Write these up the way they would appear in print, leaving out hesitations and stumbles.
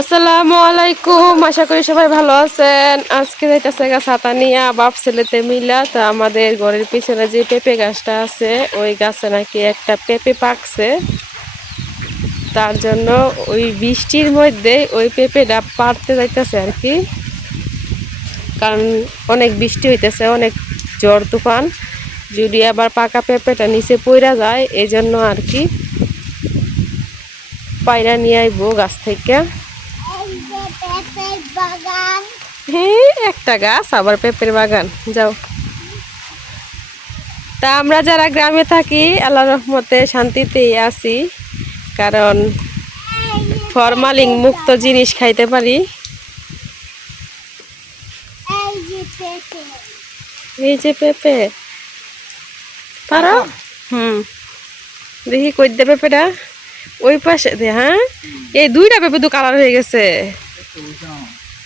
আসসালামু আলাইকুম, আশা করি সবাই ভালো আছেন। আজকে যাইতেছে গা ছাতা নিয়ে বাপ ছেলেতে মিলা। তো আমাদের ঘরের পিছনে যে পেঁপে গাছটা আছে ওই গাছে নাকি একটা পেঁপে পাকছে, তার জন্য ওই বৃষ্টির মধ্যে ওই পেঁপেটা পাড়তে যাইতেছে আর কি। কারণ অনেক বৃষ্টি হইতেছে, অনেক ঝড় তুফান, যদি আবার পাকা পেঁপেটা নিচে পড়া যায় এই জন্য আর কি পায়রা নিয়ে আইবো গাছ থেকে। হ্যাঁ, একটা গাছ আবার পেঁপের বাগান। যাও। তা আমরা যারা গ্রামে থাকি আল্লাহর রহমতে শান্তিতেই আছি, কারণ ফরমালিন মুক্ত জিনিস খাইতে পারি। এই যে পেঁপে পারো। দেখি কই দে পেঁপেটা ওই পাশে দে। হ্যাঁ, এই দুইটা পেঁপে তো কালার হয়ে গেছে,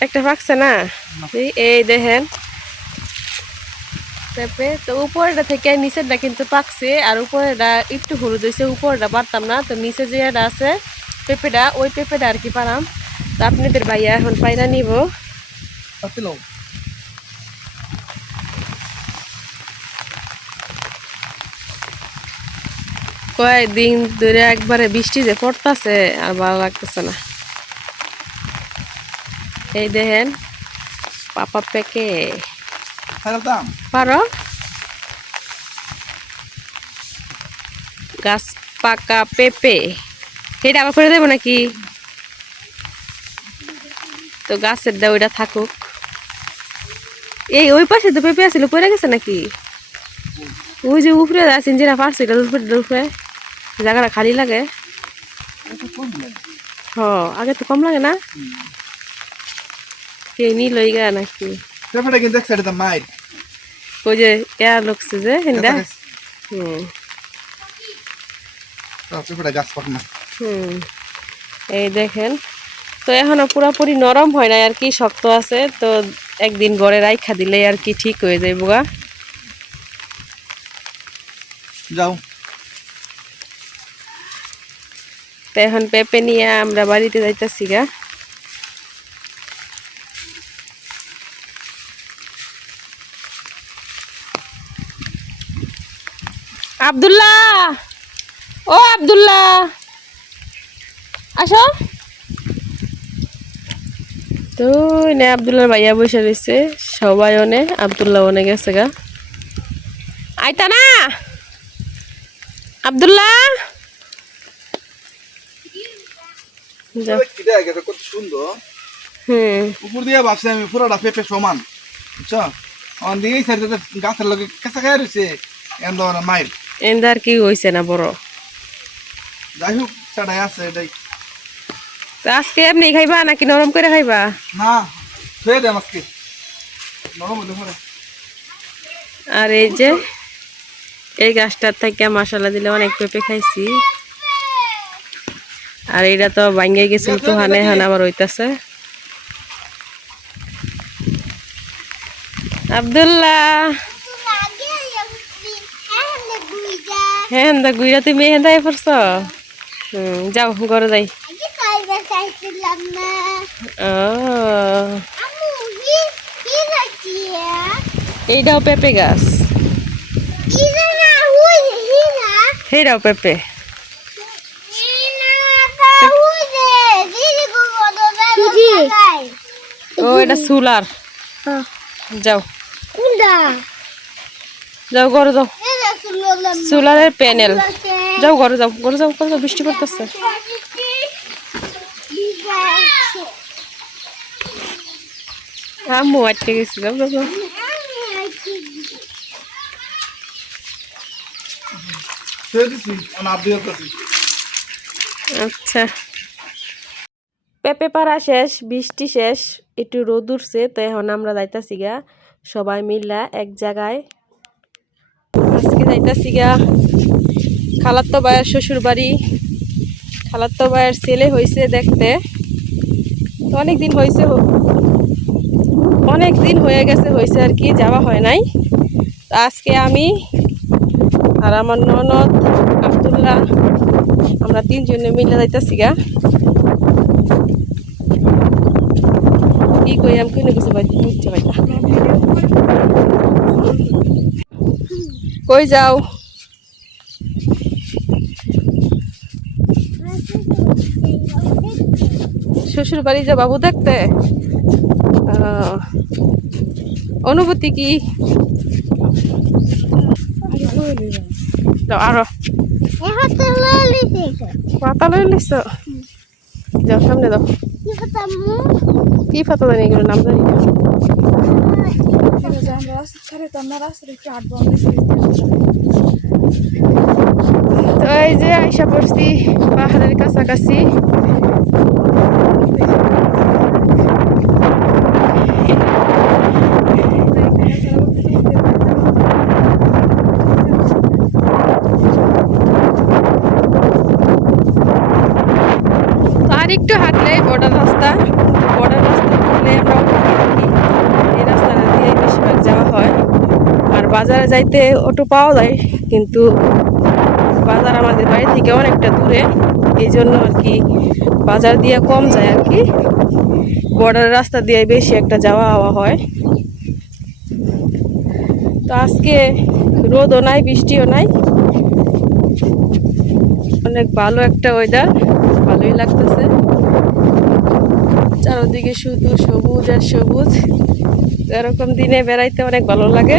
একটা পাকছে না। এই দেখেন পেঁপে তো উপরেটা থেকে নিচেরটা কিন্তু পাকছে, আর উপরেটা একটু হলুদ হয়েছে, উপরেটা পারতাম না। তো নিচে যেটা আছে পেঁপেটা ওই পেঁপেটা আর কি পারাম। তো আপনাদের ভাইয়া এখন পায়রা নিব। কয়েকদিন ধরে একবারে বৃষ্টি যে পড়তেছে আর ভালো লাগতেছে না। এই দেখেন পাপা পেকে পারো গাছ পাকা পেঁপে এটা আবার করে দেবো নাকি? তো গাছের দা ওইটা থাকুক। এই ওই পাশে তো পেঁপে আছিল, পড়ে গেছে নাকি? ওই যে উপরে আছেন যেটা পারছে এটা উপরে জায়গাটা খালি লাগে। হ, আগে তো কম লাগে না? কে নিল ওই গা নাকি? ওই যে এয়া লোকছে যে হিন্দা। এই দেখেন, তো এখনো পুরাপুরি নরম হয় নাই আর কি, শক্ত আছে। তো একদিন গড়ে রাইখা দিলে আর কি ঠিক হয়ে যাইব গা। যাও। তো এখন পেঁপে নিয়ে আমরা বাড়িতে যাইতেছি গা। আব্দুল্লাহ, ও আব্দুল্লাহ আসো। তো নে আব্দুল্লাহর ভাইয়া বসে রয়েছে, সবাই অনে, আব্দুল্লাহ অনে গেছে গা। আইতা না আব্দুল্লাহ। উপর দিয়ে ভাবছি আমি পুরোটা পেঁপে সমান, বুঝছো? গাছের লগে কেঁচা খাই রয়েছে মাইল এন্দার কি হয়েছে না বড়? যাই হোক সেটাই আছে এটাই। আজকে এমনি খাইবা নাকি নরম করে খাইবা? না, ছুঁয়ে দেম আজকে নরম হতে পারে। আর এই যে এই গাছটার থেকে মশলা দিলে অনেক পেঁপে খাইছি। আর এটা তো ভাঙ্গে গেছিল তো হানে হান আবার হইতাছে। আব্দুল্লাহ, হ্যাঁ দা গুইরা তুমি হেন্দাই পড়ছ। যাও ঘরে যাই। এইটাও পেঁপে গাছ, সেইটাও পেঁপে। ও এটা সুলার। যাও যাও ঘরে যাও, সোলারের প্যানেল। যাও ঘরে যাও, ঘরে যাও, ঘরে যাও, বৃষ্টি পড়তেছে। আম্মু আটকে গেছি। যাও যাও যাও। আচ্ছা, পেঁপে পাড়া শেষ, বৃষ্টি শেষ, একটু রোদ উঠছে। তো এখন আমরা যাইতাছি গা সবাই মিলা এক জায়গায়। আজকে যাইতাছি গা খালাত্তো ভাইয়ের শ্বশুর বাড়ি। খালাত্তো ভাইয়ের ছেলে হয়েছে দেখতে, অনেক দিন হয়েছে, অনেক দিন হয়ে গেছে হয়েছে আর কি, যাওয়া হয় নাই। তো আজকে আমি আর আমার ননদ আব্দুল্লাহ আমরা তিনজনে মিলে যাইতাছি গা। কি কই আমি কোনো কিছু বুঝতে পারি না। কই যাও? শ্বশুর বাড়ি যা বাবু দেখতে? অনুভূতি কি? যাও আরো পাতা লই লিস, যাও সামনে দাও। কি পাতা জানি এগুলো নাম জানি না। তো এই যে আইসা পড়ছি পাহাড়ের কাছাকাছি। আর একটু হাঁটলে বর্ডার রাস্তা, বর্ডার রাস্তা হাঁটলে আমরা এই রাস্তাটা দিয়ে বেশিরভাগ যাওয়া হয়। আর বাজারে যাইতে অটো পাওয়া যায়, কিন্তু বাজার আমাদের বাড়ি থেকে অনেকটা দূরে, এই জন্য আর কি বাজার দিয়ে কম যায় আর কি। বর্ডারের রাস্তা দিয়ে বেশি একটা যাওয়া আওয়া হয়। তো আজকে রোদও নাই, বৃষ্টিও নাই, অনেক ভালো একটা ওয়েদার, ভালোই লাগতেছে। চারদিকে শুধু সবুজ আর সবুজ, এরকম দিনে বেড়াইতে অনেক ভালো লাগে।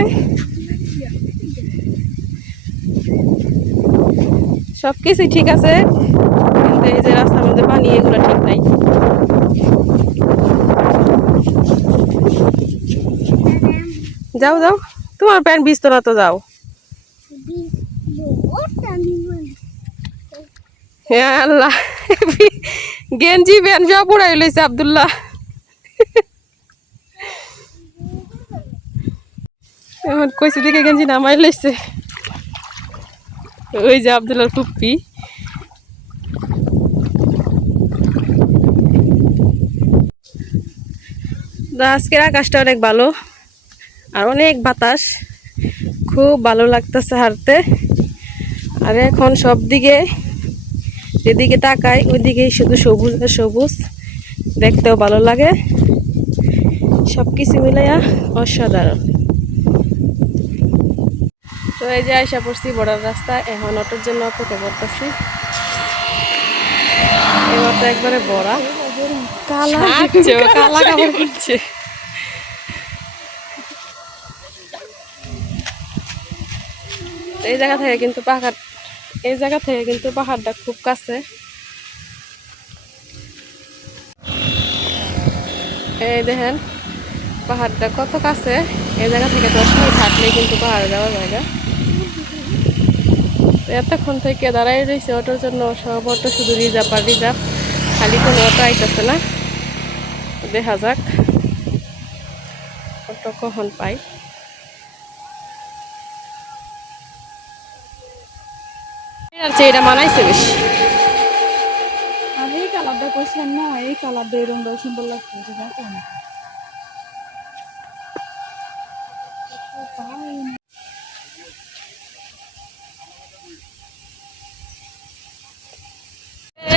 সবকিছু ঠিক আছে, কিন্তু এই যে রাস্তার মধ্যে পানি, এগুলো ঠিক নাই। যাও যাও, তোমার প্যান্ট ভিজতো না তো, যাও। হ্যাঁ আল্লাহ, গেঞ্জি প্যান্ট সব পুরাই লইছে আব্দুল্লাহ। এখন কইছে দিকে গেঞ্জি নামাই লইছে। ওই যে আব্দুল্লাহর টুপি। আজকের আকাশটা অনেক ভালো আর অনেক বাতাস, খুব ভালো লাগতেছে হাঁটতে। আর এখন সব দিকে যেদিকে তাকাই ওইদিকেই শুধু সবুজ আর সবুজ, দেখতেও ভালো লাগে। সব কিছু মিলাইয়া অসাধারণ। তো এই যে আইসা পড়ছি বর্ডার রাস্তা, এখন অটোর জন্য অপেক্ষা করতেছি। এবার তো একবারে বড়া কালা কালা কাপড় পরছে। এই জায়গা থেকে কিন্তু পাহাড়, এই জায়গা থেকে কিন্তু পাহাড়টা খুব কাছে। এই দেখেন পাহাড়টা কত কাছে, এই জায়গা থেকে 10 মিনিট হাঁটলে কিন্তু পাহাড়ে যাওয়া জায়গা। এতক্ষণ থেকে দাঁড়াই রয়েছে অটোর জন্য, সব অটো শুধু রিজার্ভ আর রিজার্ভ, খালি কোনো অটো আইতেছে না। দেখা যাক অটো কখন পাই। এটা মানাইছে বেশি। আর এই কালারটা করছিলাম না, এই কালারটা এরকম সুন্দর লাগছে।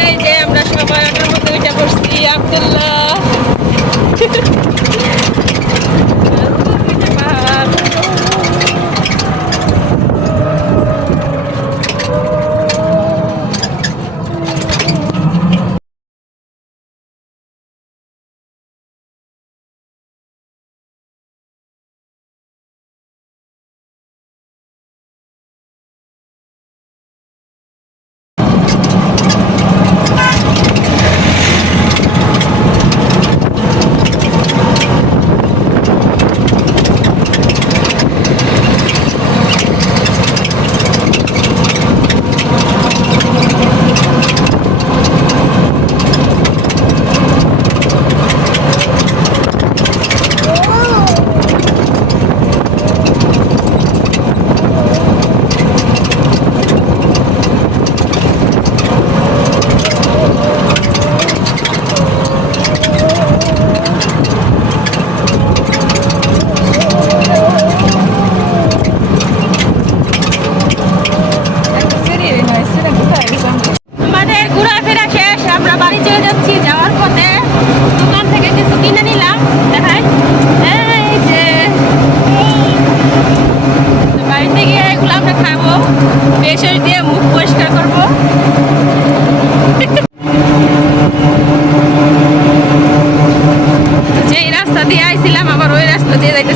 এই যে আমরা সবাই ওটার মধ্যে উঠে পড়ছি, আব্দুল্লাহ পেঁপেগুলো আমরা খাবো, বেসন দিয়ে মুখ পরিষ্কার করবো। যেই রাস্তা দিয়ে আইছিলাম আবার ওই রাস্তা দিয়ে যাইতে